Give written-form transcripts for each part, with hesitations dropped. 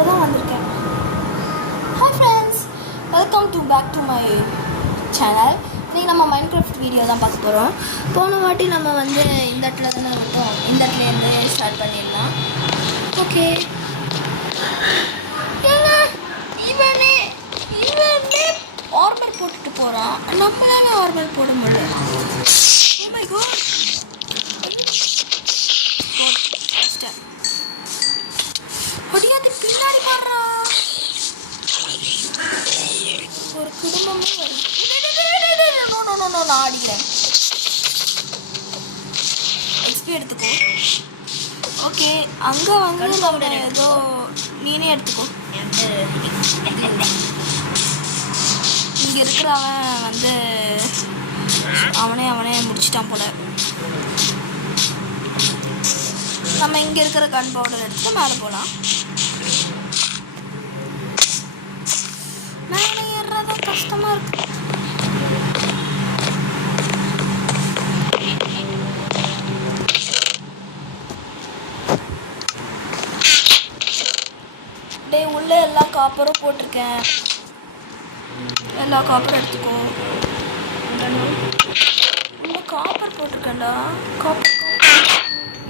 இப்போ தான் வந்திருக்கேன். Hi friends, welcome back to my channel. இன்றைக்கி நம்ம மைன்கிராஃப்ட் வீடியோ தான் பார்க்க போகிறோம். போன வாட்டி நம்ம வந்து இந்த இடத்துல தானே விட்டோம், இந்த இடத்துலேருந்து ஸ்டார்ட் பண்ணிடலாம். ஓகே, இவனே ஆர்மர் போட்டுட்டு போகிறான், நம்மளால ஆர்மர் போட முடியல. Oh my god, ஒடியாந்து பின்னாடி பாடுறா. ஒரு குடும்பமே வருது. நான் அடிக்கிறேன். எக்ஸ்பி எடுத்துக்கோ. ஓகே, அங்கே வந்து நம்ம ஏதோ நீனே எடுத்துக்கோ. இங்கே இருக்கிறவன் வந்து அவனே முடிச்சிட்டான் போல. நம்ம இங்கே இருக்கிற கன் பவுடர் எடுத்துட்டு மேலே போகலாம். மேலே ஏறுறதா கஷ்டமாக இருக்கு. டே, உள்ள எல்லா காப்பரும் போட்டிருக்கேன். எல்லா காப்பரும் எடுத்துக்கோ. உள்ள காப்பர் போட்டிருக்கேன்டா. காப்பர்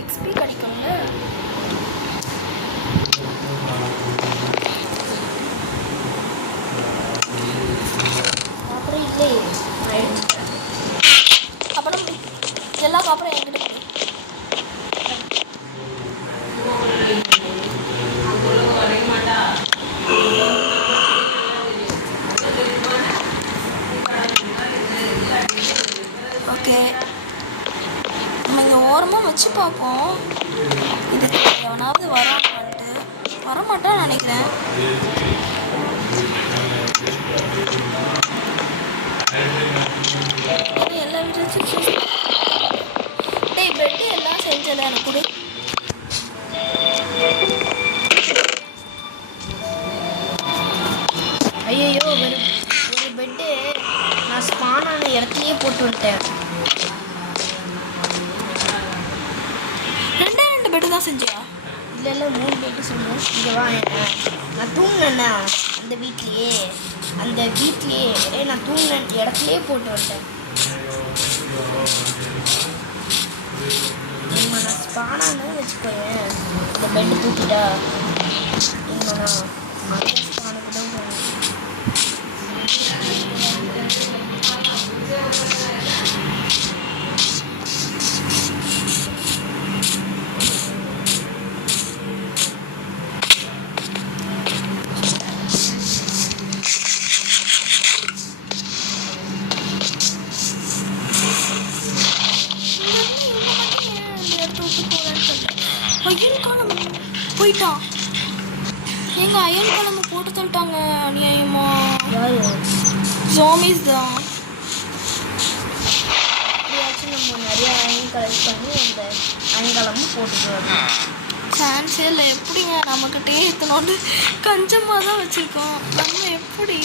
எக்ஸ்பி கிடைக்கும்ல. அப்புறம் இல்லை, அப்புறம் எல்லா காப்பரும் என்கிட்ட ஓகே. நம்ம இங்கே ஓரமாக வச்சு பார்ப்போம். இதுக்கு எவனாவது வரான்ட்டு வரமாட்டான்னு நினைக்கிறேன். எல்லா வீட்டும் டேய், பெட்டு எல்லாம் செஞ்சல எனக்கு கொடு. ஐயோ, ஒரு பெட்டு நான் ஸ்பானான இடத்துலயே போட்டு விட்டேன். ரெண்டு பெட்டு தான் செஞ்சியா? இல்லை 3 பெட்டு சொன்னோம். இங்கே வா, நான் தூங்கினேன்னா அந்த வீட்லேயே நான் தூங்கின இடத்துலையே போட்டு விட்டேன். நான் ஸ்பானானு வச்சுக்கோங்க. இந்த பெட்டு தூக்கிட்டா நான் அந்த ஸ்பானுக்கு தான் போனேன். போயிட்டான். எங்க அயன் குழம்பு போட்டு சொல்லிட்டாங்க. அநியாயமா ஜோமிஸ் தான். நம்ம நிறைய அயன் கலெக்ட் பண்ணி அந்த அயன் குழம்பு போட்டுருவோம். சான்ஸே இல்லை. எப்படிங்க நம்மக்கிட்டே எடுத்துனோண்டு கஞ்சமாக தான் வச்சுருக்கோம். நம்ம எப்படி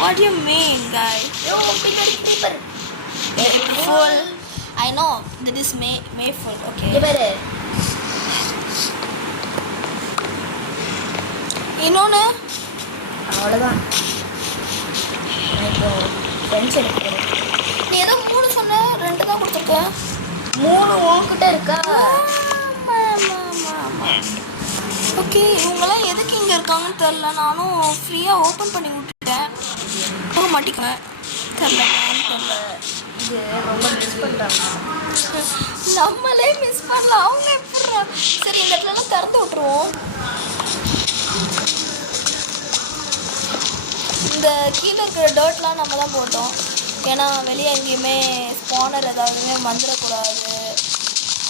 what you mean guys? Full. I know that is May full. Okay. இன்னொன்று அவ்வளோதான். இப்போ ஃப்ரெண்ட்ஸ் எடுக்கிறேன். நீ ஏதோ 3 சொன்ன, 2 தான் கொடுத்துருக்க. 3 உன்கிட்ட இருக்கா? ஓகே, இவங்கெல்லாம் எதுக்கு இங்கே இருக்காங்கன்னு தெரில. நானும் ஃப்ரீயாக ஓப்பன் பண்ணி விட்டுட்டேன். போக மாட்டேங்குவேன் தெரில. இது ரொம்ப மிஸ் பண்ணுறாங்க. நம்மளே மிஸ் பண்ணலாம், அவங்க எப்படி? சரி, இந்த இடத்துலலாம் திறந்து விட்ருவோம். இந்த கீழே இருக்கிற டர்ட்லாம் நம்ம தான் போட்டோம். ஏன்னா வெளியே எங்கேயுமே ஸ்பானர் ஏதாவதுமே வந்துடக்கூடாது.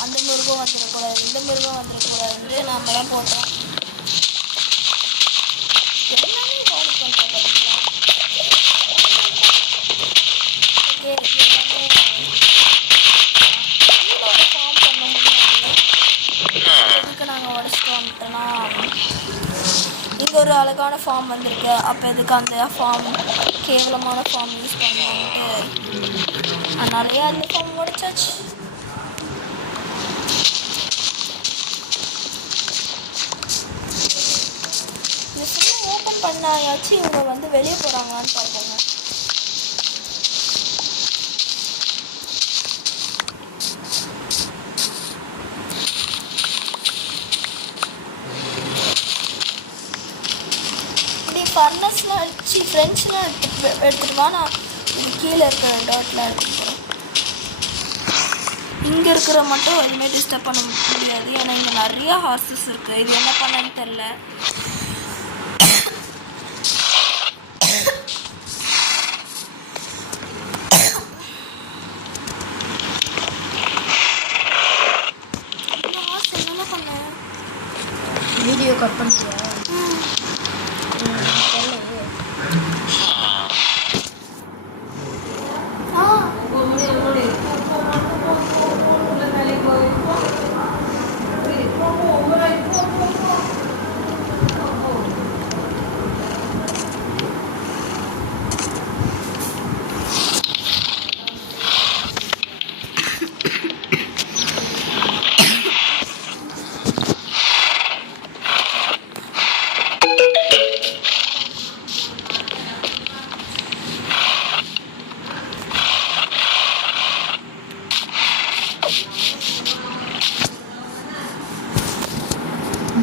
அந்த மிருகம் வந்துடக்கூடாது, இந்த மிருகம் வந்துடக்கூடாதுன்னு நம்ம தான் போட்டோம். எல்லாமே ஃபாலோ பண்ணுறோம் பார்த்தீங்களா? ஓகே, எல்லாமே ஒரு ஃபார்ம் பண்ண முடியாது. எதுக்கு நாங்கள் உடச்சிட்டு வந்துட்டோன்னா, இங்கே ஒரு அழகான ஃபார்ம் வந்திருக்கு. அப்போ எதுக்கு அந்த ஃபார்ம், கேவலமான ஃபார்ம் யூஸ் பண்ணுவாங்கட்டு அதனாலேயே அந்த ஃபார்ம் உடைச்சாச்சு. எங்கனாச்சும் இவங்க வந்து வெளியே போகிறாங்களான்னு பார்ப்போங்க. இப்படி ஃபர்னஸ்லாம் அடிச்சு ஃப்ரெண்ட்ஸ்லாம் எடுத்துகிட்டு வா. நான் இது கீழே இருக்கிற டாட்லாம் எடுத்துகிட்டு போகிறேன். இங்கே இருக்கிற மட்டும் எதுவுமே டிஸ்டர்ப் பண்ண முடியாது. ஏன்னா இங்கே நிறையா ஹார்சஸ் இருக்குது. இது என்ன பண்ணன்னு தெரில. என்ன பண்ண வீடியோ கட் பண்ணிட்டியா?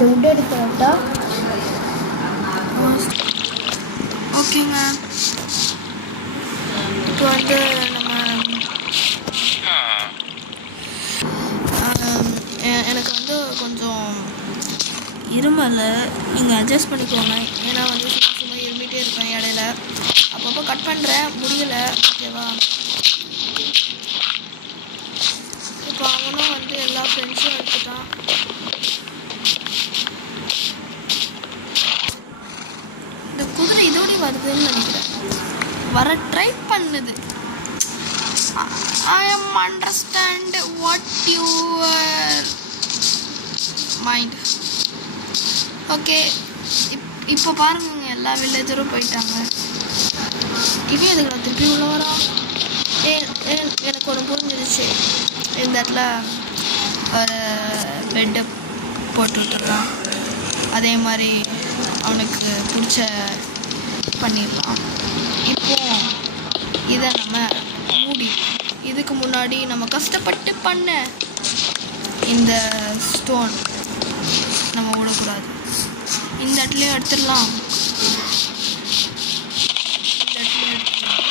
பெட் எடுக்கிறதா? ஓகேங்க. இப்போ வந்து நம்ம எனக்கு வந்து கொஞ்சம் இருமல், நீங்கள் அட்ஜஸ்ட் பண்ணிக்கோங்க. ஏன்னா வந்து சும்மா இருமிட்டே இருப்பேன் இடையில. அப்பப்போ கட் பண்ணுறேன், முடியல. ஓகேவா? இப்போ அவனும் வந்து எல்லா ஃப்ரெண்ட்ஸும் எடுத்துட்டான். இந்த குதிரை இதோட வருதுன்னு நினைக்கிறேன். வர ட்ரை பண்ணுது. I am understand what your mind. Okay, இப்போ பாருங்க எல்லா வில்லேஜரும் போயிட்டாங்க. இவன் எதுக்கு நான் திருப்பி உள்ள வரான்? எனக்கு ஒன்று புரிஞ்சிருச்சு. இந்த இடத்துல ஒரு பெட்டை போட்டு விட்டுறான். அதே மாதிரி அவனுக்கு பிடிச்ச பண்ணிடலாம். இப்போ இதை நம்ம மூடி, இதுக்கு முன்னாடி நம்ம கஷ்டப்பட்டு பண்ண இந்த ஸ்டோன் நம்ம விடக்கூடாது. இந்த இடத்துலையும் எடுத்துடலாம். இந்த இடத்துலையும் எடுத்துடலாம்.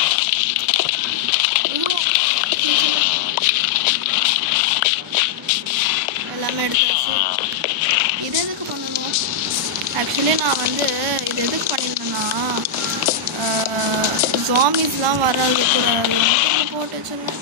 எல்லாமே எடுத்தாச்சு. இது எதுக்கு பண்ணணும்? ஆக்சுவலி நான் வந்து இது எதுக்கு பண்ணியிருந்தேன்னா, ஜாம்பிஸ்லாம் வர்றதுக்கு போட்டு வச்சுருந்தேன்.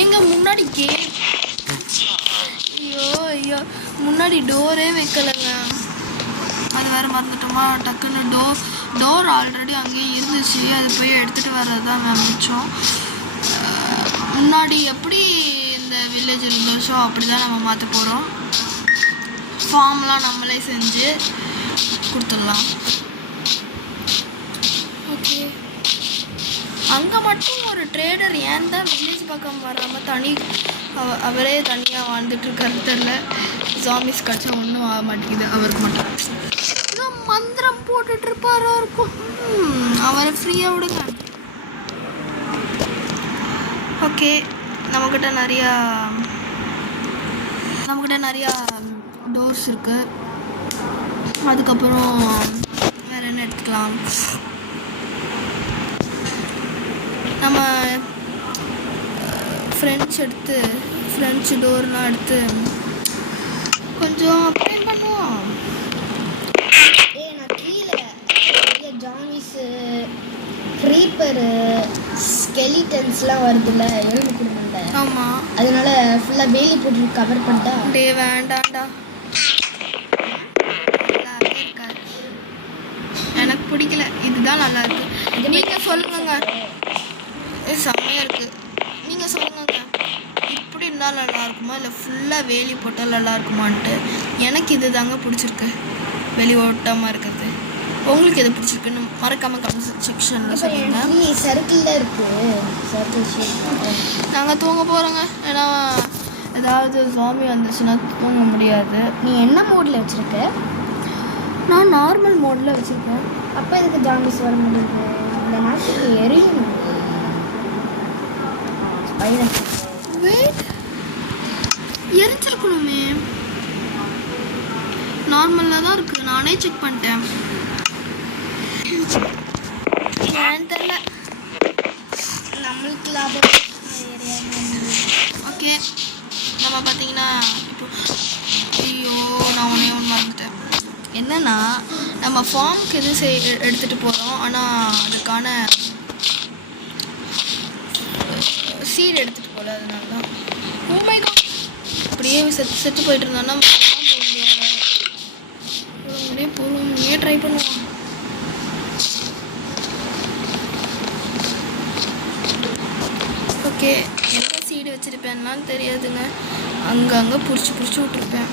எங்க முன்னாடி கேம், ஐயோ முன்னாடி டோரே வைக்கலைங்க. அது வேறு மறந்துட்டோமா? டக்குன்னு டோர் ஆல்ரெடி அங்கேயே இருந்துச்சு. அது போய் எடுத்துகிட்டு வர்றது தான் மிச்சம். முன்னாடி எப்படி இந்த வில்லேஜ் இருந்துச்சோ அப்படி தான் நம்ம மாற்ற போகிறோம். ஃபார்ம்லாம் நம்மளே செஞ்சு கொடுத்துடலாம். ஓகே, அங்கே மட்டும் ஒரு ட்ரேடர் ஏன் தான் வில்லேஜ் பக்கம் வராமல் அவரே தனியாக வாழ்ந்துட்டுருக்காரு தெரில. ஜாம்பிஸ் கடிச்சா ஒன்றும் ஆக மாட்டேங்குது அவருக்கு மட்டும். ஏதோ மந்திரம் போட்டுட்ருப்பாரா இருக்கும். அவரை ஃப்ரீயாக விடுங்க. ஓகே, நம்மக்கிட்ட நிறையா டோர்ஸ் இருக்குது. அதுக்கப்புறம் வேறு என்ன எடுத்துக்கலாம்? நம்ம ஃப்ரெண்ட்ஸ் டோர்லாம் எடுத்து கொஞ்சம் அப்ளை பண்ணுவோம். நான் கீழே ஜாம்பிஸு, க்ரீப்பரு, ஸ்கெலிட்டன்ஸ்லாம் வருதுல்ல எழுந்து கொடுக்கல. ஆமாம், அதனால ஃபுல்லாக வேலி போட்டு கவர் பண்ணிட்டா. வேண்டாண்டா, இருக்காது. எனக்கு பிடிக்கல. இதுதான் நல்லா இருக்கு. நீங்கள் சொல்லுங்க. செம்மையாக இருக்குது. நீங்கள் சொல்லுங்க, இப்படி இருந்தால் நல்லா இருக்குமா இல்லை ஃபுல்லாக வேலி போட்டால் நல்லா இருக்குமான்ட்டு. எனக்கு இது தாங்க பிடிச்சிருக்கு. வெளி ஓட்டமாக இருக்கிறது. உங்களுக்கு எது பிடிச்சிருக்குன்னு மறக்காமல் கமெண்ட் செக்ஷனில் சொல்லுங்கள். சர்க்கிளில் இருக்குது சர்க்கிள். நாங்கள் தூங்க போகிறோங்க. ஏன்னா ஏதாவது ஜாம்பி வந்துச்சுன்னா தூங்க முடியாது. நீ என்ன மோடில் வச்சுருக்க? நான் நார்மல் மோடில் வச்சுருக்கேன். அப்போ இதுக்கு ஜாம்பிஸ் வர முடியுது? இந்த நாட்டுக்கு எரியணும். வெயிட், எரிஞ்சிருக்கணுமே. நார்மலாக தான் இருக்குது. நானே செக் பண்ணிட்டேன். ஏன்னு தெரியல. நம்மளுக்கு லாபம். ஓகே, நம்ம பார்த்தீங்கன்னா இப்போ ஐயோ நான் ஒன்றே ஒன்று மறந்துட்டேன். என்னென்னா நம்ம ஃபார்முக்கு எது எடுத்துகிட்டு போகிறோம். ஆனால் அதுக்கான சீடு எடுத்துகிட்டு போகல. அதனால தான் அப்படியே செத்து போயிட்டு இருந்தோன்னா பொறுமையே ட்ரை பண்ணுவோம். ஓகே, எங்கே சீடு வச்சுருப்பேன்லாம் தெரியாதுங்க. அங்கங்கே பிடிச்சி விட்ருப்பேன்.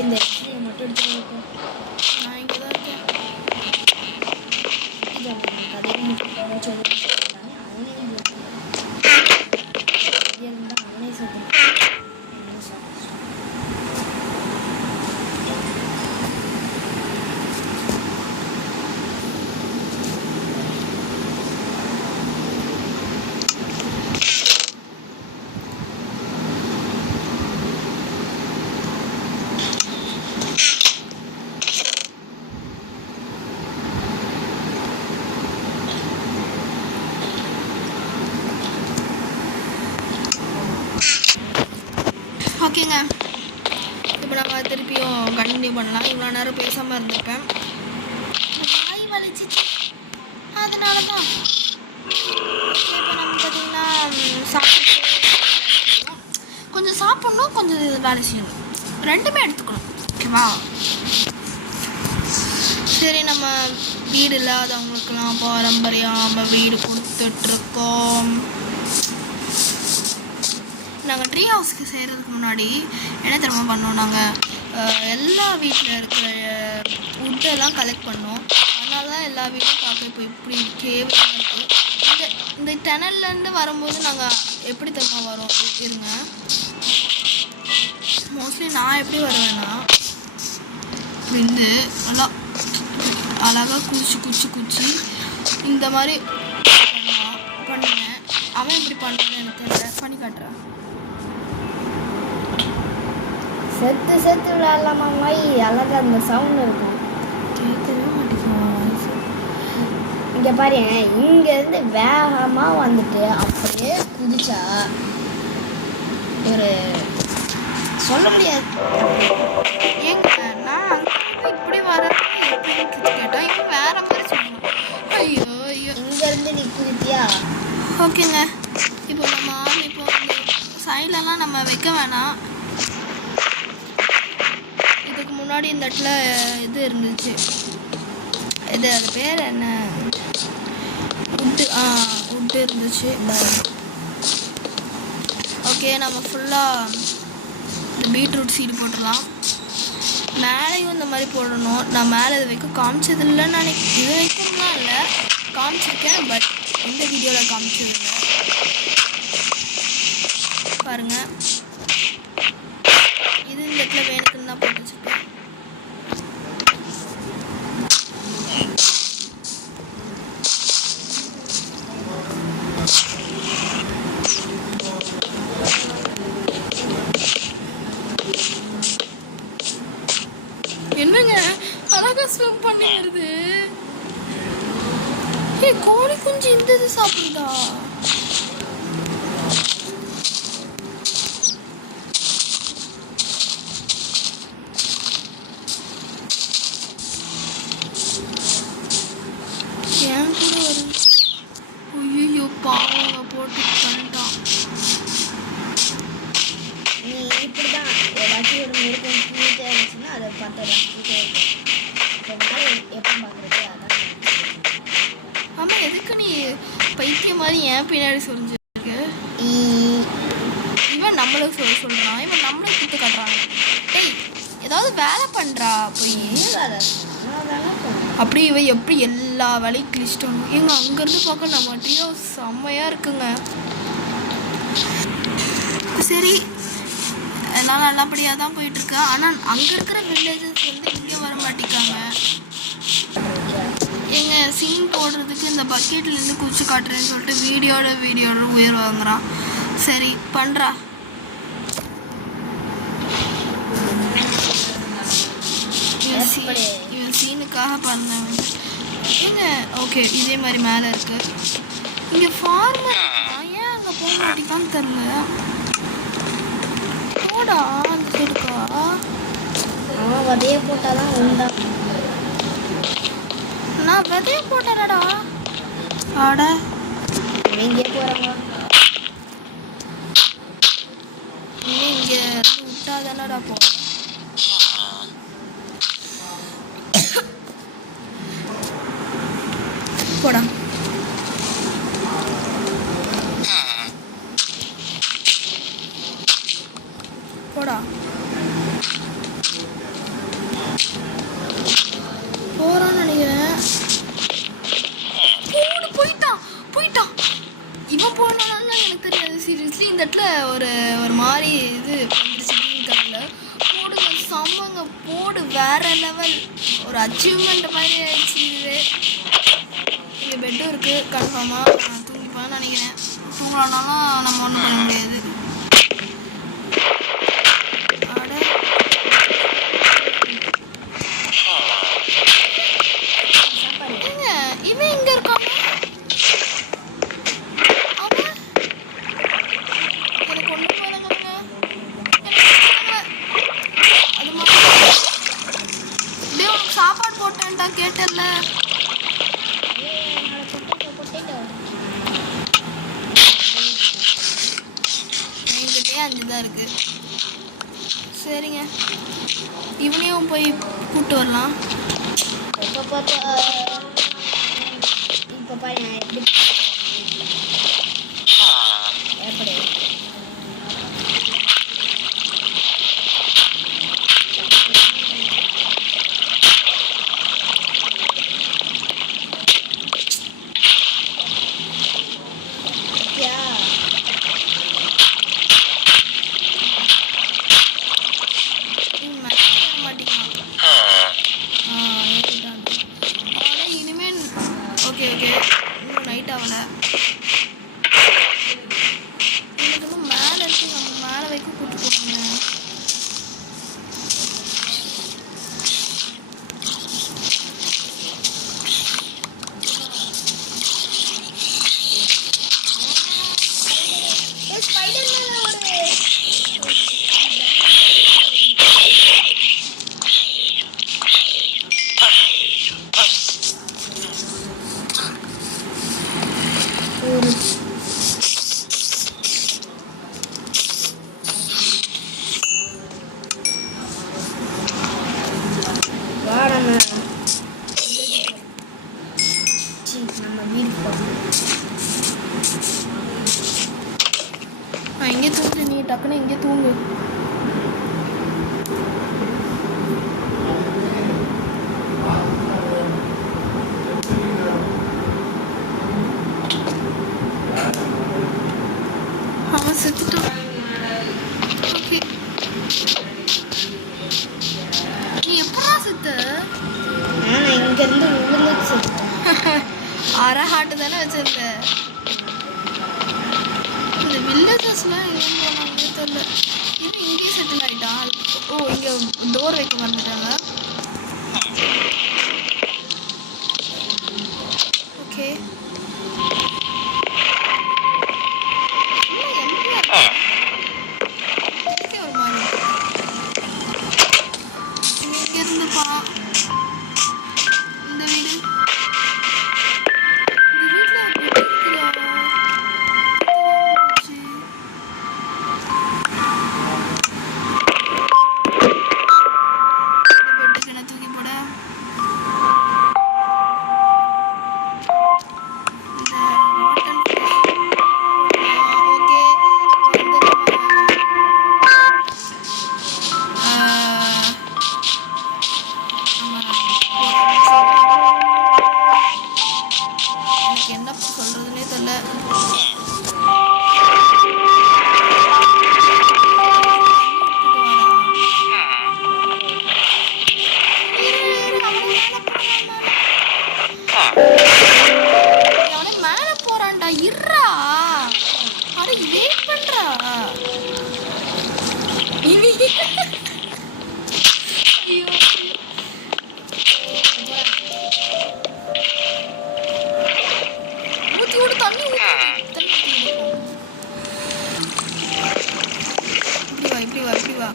இந்த மட்டும் எடுத்துகிட்டு நான் இங்கே தான் இருக்கேன். கதையை முடிச்சு சொல்லி அவனே சொல்றேன். ஓகேங்க, இப்போ நம்ம திருப்பியும் கண்டினியூ பண்ணலாம். இவ்வளோ நேரம் பேசாமல் இருந்திருப்பேன். வாய் வலிச்சிச்சு, அதனால தான். இப்போ நம்ம பார்த்திங்கன்னா கொஞ்சம் சாப்பிட்ணும், கொஞ்சம் வேலை செய்யணும், ரெண்டுமே எடுத்துக்கணும். ஓகேவா? சரி, நம்ம வீடு இல்லாதவங்களுக்கெல்லாம் பாரம்பரியம் நம்ம வீடு கொடுத்துட்ருக்கோம். நாங்கள் ட்ரீ ஹவுஸ்க்கு செய்கிறதுக்கு முன்னாடி என்ன தெரியுமா பண்ணோம், நாங்கள் எல்லா வீட்டில் இருக்கிற வுட்டெல்லாம் கலெக்ட் பண்ணோம். அதனால தான் எல்லா வீடும் பார்க்க இப்போ இப்படி கேவலமாக இருக்குது. இந்த டனல்லேருந்து வரும்போது நாங்கள் எப்படி தெரியுமா வரோம், இருங்க. மோஸ்ட்லி நான் எப்படி வருவேன்னா, இப்படி நல்லா அழகாக குச்சி இந்த மாதிரி பண்ணுவேன். அவன் எப்படி பண்ணுவான்னு எனக்கு தெரியல, பண்ணி காட்டுறேன். செத்து விளையாடலாமா மாதிரி அழகாக அந்த சவுண்ட் இருக்கும். கேட்கவே மாட்டேங்குது. இங்கே பாரு, இங்கேருந்து வேகமாக வந்துட்டு அப்படியே குதிச்சா ஒரு சொல்ல முடியாது. ஏங்க நான் இப்படி வரேன் கேட்டால் இப்போ வேற மாதிரி சொல்லணும். ஐயோ இங்கேருந்து நீ குதித்தியா? ஓகேங்க, இப்போ நம்ம இப்போ சைட்லலாம் நம்ம வைக்க வேணாம். இதுக்கு முன்னாடி இந்த இடத்துல இது இருந்துச்சு, அது பேர் என்ன, உட்டு இருந்துச்சு. ஓகே, நம்ம ஃபுல்லாக இந்த பீட்ரூட் சீடு போட்டுடலாம். மேலேயும் இந்த மாதிரி போடணும். நான் மேலே இது வரைக்கும் காமிச்சதில்லைன்னு நினைக்கிறேன். இது வரைக்கும்லாம் இல்லை, காமிச்சிருக்கேன், பட் இந்த வீடியோவில் காமிச்சதில்லை. பாருங்கள், இது இந்த இடத்துல வேணுக்குன்னு தான் போட்டு வச்சுருக்கேன். ஏய் கோழி குஞ்சு இந்த இது சாப்பிடுதா? ஏன் கூட வருது? ஐயோ பாவங்க போட்டு பண்ணிட்டான். நீ இப்படிதான் ஏதாச்சும் ஒரு மிருகம் தூக்கிட்டே இருந்துச்சுன்னா அதை பார்த்து ரசிச்சுட்டே இருக்கும். எப்போ பார்க்குறது அதான். ஆமா எதுக்கு நீ பைத்தியம் மாதிரி ஏன் பின்னாடி சொல்லிருக்கு? இவன் நம்மளுக்கு சொல்றான், இவன் நம்மளுக்கு குத்து காட்டுறான். டேய் ஏதாவது வேலை பண்றா போய். அப்படி இவ எப்படி எல்லா வேலையும் கிழிச்சிட்டோம். எங்க அங்கேருந்து பார்க்க நம்ம டீயோ செம்மையா இருக்குங்க. சரி எல்லாம் நல்லபடியாக தான் போயிட்டுருக்கு. ஆனால் அங்கே இருக்கிற வில்லேஜஸ் வந்து இங்கே வர மாட்டேங்காங்க. எங்கள் சீன் போடுறதுக்கு இந்த பக்கெட்லேருந்து குச்சி காட்டுறேன்னு சொல்லிட்டு வீடியோட உயர் வாங்குறான். சரி பண்ணுறா. இவன் சீனுக்காக பண்ணேன். ஏங்க ஓகே இதே மாதிரி மேலே இருக்கு. இங்கே ஃபார்மர் ஏன் அங்கே போக மாட்டேங்கான்னு தெரில. போடா அந்த சைடுக்கா. அவன் விதைய போட்டாதான் உண்டா. நான் விதைய போட்டேனடா. ஆட எங்கே போகிறாங்க? இங்கே விட்டாதானடா போகிறேன். போடா போடா போறான்னு நினைக்கிறேன். போயிட்டான். இவன் போனாலும் எனக்கு தெரியாது. சீரியஸ்லி இந்த இடத்துல ஒரு மாதிரி இது போடுங்க சம்மங்க போடு வேற லெவல். ஒரு அச்சீவ்மெண்ட் மாதிரி ஆயிடுச்சு இது. இங்கே பெட்டும் இருக்குது. கன்ஃபார்மாக தூங்கிப்பான்னு நினைக்கிறேன். தூங்கலானாலும் நம்ம ஒன்றும் பண்ண முடியாது. இவன் இங்கே இருக்கான். அவன் எனக்கு கொண்டு போகிறாங்க. அது மாதிரி உனக்கு சாப்பாடு போட்டேன்டா கேட்டல. அஞ்சுதான் இருக்கு. சரிங்க இவனையும் போய் கூப்பிட்டு வரலாம். இப்போ பாரு எப்படி இங்கே தூங்கு. நீ டக்குன்னு இங்கே தூங்கு. அவன் செத்துட்டான். ஓகே நீ எப்படா செத்த? இங்கேருந்து விழுந்துச்சு. அரை ஹார்ட்டு தானே வச்சிருக்க. இந்த வில்லேஜஸ்லாம் எங்கே போனாங்கன்னே தெரியல. இது இங்கேயே செட்டில் ஆகிட்டான். ஓ இங்கே டோர் வைக்க மறந்துட்டாங்க. ஓகே என்ன சொல்றதுன்னே தெரியல. அவனே மேல போறான்டா. இருடா, அட வெயிட் பண்றா. இனி ஐயோ ஊத்தி விடு, தண்ணி ஊத்தி இப்படி வா இப்படி வா.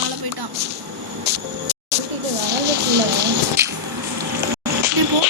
மேல போயிட்டான். இது வரதுக்குள்ள இப்படி போ.